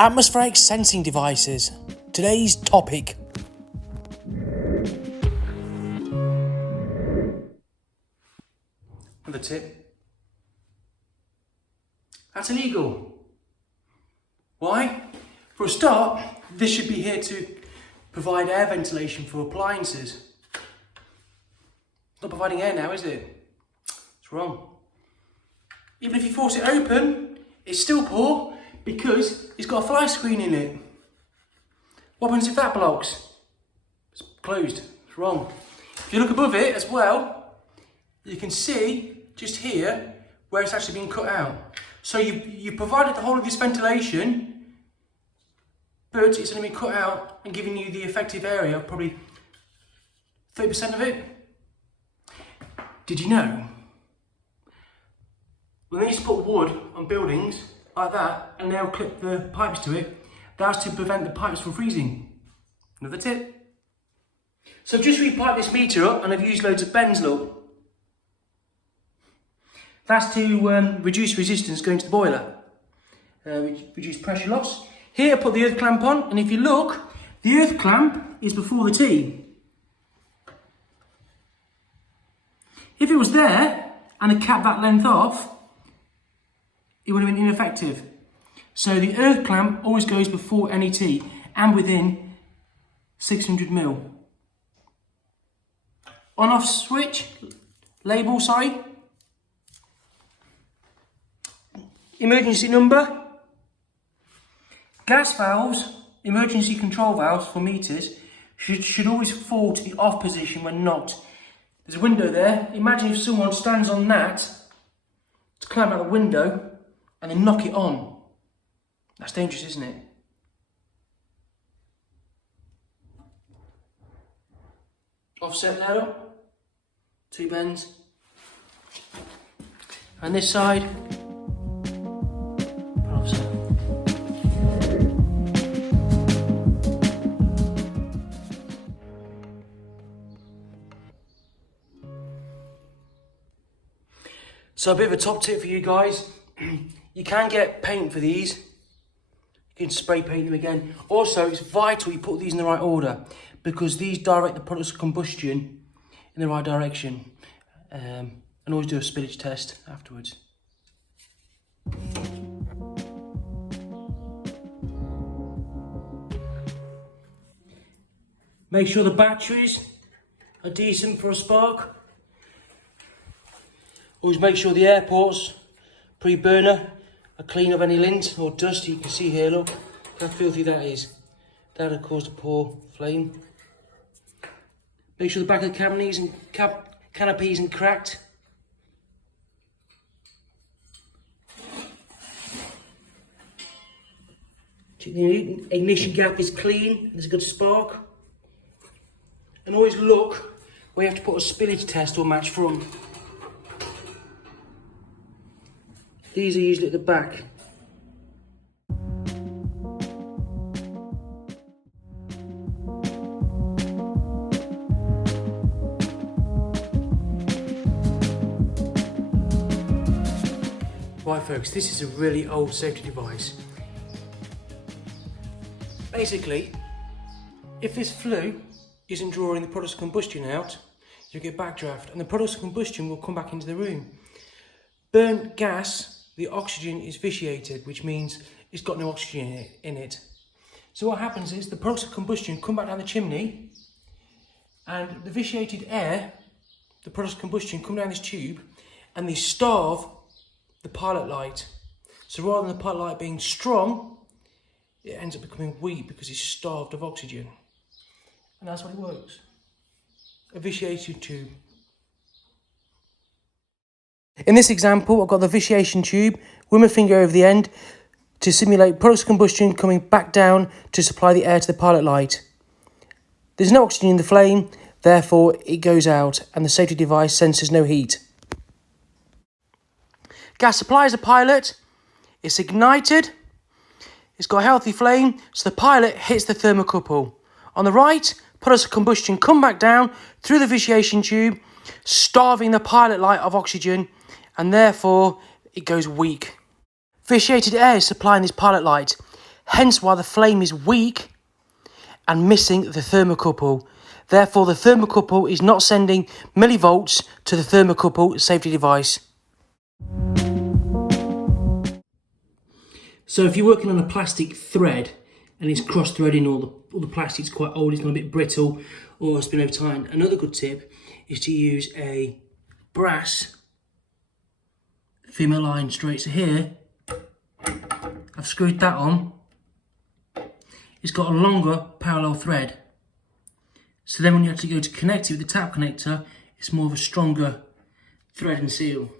Atmospheric sensing devices. Today's topic. Another tip. That's illegal. Why? For a start, this should be here to provide air ventilation for appliances. It's not providing air now, is it? It's wrong. Even if you force it open, it's still poor because it's got a fly screen in it. What happens if that blocks? It's closed. It's wrong. If you look above it as well, you can see just here where it's actually been cut out. So you provided the whole of this ventilation, but it's only been cut out and giving you the effective area of probably 30% of it. Did you know? When they used to put wood on buildings like that and they'll clip the pipes to it, that's to prevent the pipes from freezing. Another tip. So I've just repiped this meter up and I've used loads of bends, look. That's to reduce resistance going to the boiler, reduce pressure loss. Here I put the earth clamp on, and if you look, the earth clamp is before the T. If it was there and I capped that length off, it would have been ineffective. So the earth clamp always goes before any T and within 600mm. On-off switch, label, sorry. Emergency number. Gas valves, emergency control valves for meters should always fall to the off position when not. There's a window there. Imagine if someone stands on that to climb out the window and then knock it on. That's dangerous, isn't it? Offset now. 2 bends. And this side. Offset. So a bit of a top tip for you guys. You can get paint for these. You can spray paint them again. Also, it's vital you put these in the right order because these direct the products of combustion in the right direction. And always do a spillage test afterwards. Make sure the batteries are decent for a spark. Always make sure the air ports, pre-burner, are clean of any lint or dust. You can see here, look how filthy that is. That will cause a poor flame. Make sure the back of the canopy isn't cracked. Check the ignition gap is clean, there's a good spark. And always look where you have to put a spillage test or match from. These are usually at the back. Right folks, this is a really old safety device. Basically, if this flue isn't drawing the products of combustion out, you'll get backdraft and the products of combustion will come back into the room. Burnt gas, the oxygen is vitiated, which means it's got no oxygen in it. So what happens is the products of combustion come back down the chimney and the vitiated air, the products of combustion come down this tube and they starve the pilot light. So rather than the pilot light being strong, it ends up becoming weak because it's starved of oxygen. And that's what it works. A vitiated tube. In this example, I've got the vitiation tube with my finger over the end to simulate products of combustion coming back down to supply the air to the pilot light. There's no oxygen in the flame, therefore it goes out and the safety device senses no heat. Gas supplies the pilot, it's ignited, it's got a healthy flame, so the pilot hits the thermocouple. On the right, products of combustion come back down through the vitiation tube, starving the pilot light of oxygen, and therefore it goes weak. Vitiated air is supplying this pilot light. hence why the flame is weak and missing the thermocouple. Therefore, the thermocouple is not sending millivolts to the thermocouple safety device. So if you're working on a plastic thread and it's cross-threading, or the plastic's quite old, it's gone a bit brittle, or it's been over time, another good tip is to use a brass female line straight. So here, I've screwed that on. It's got a longer parallel thread. So then when you actually go to connect it with the tap connector, it's more of a stronger thread and seal.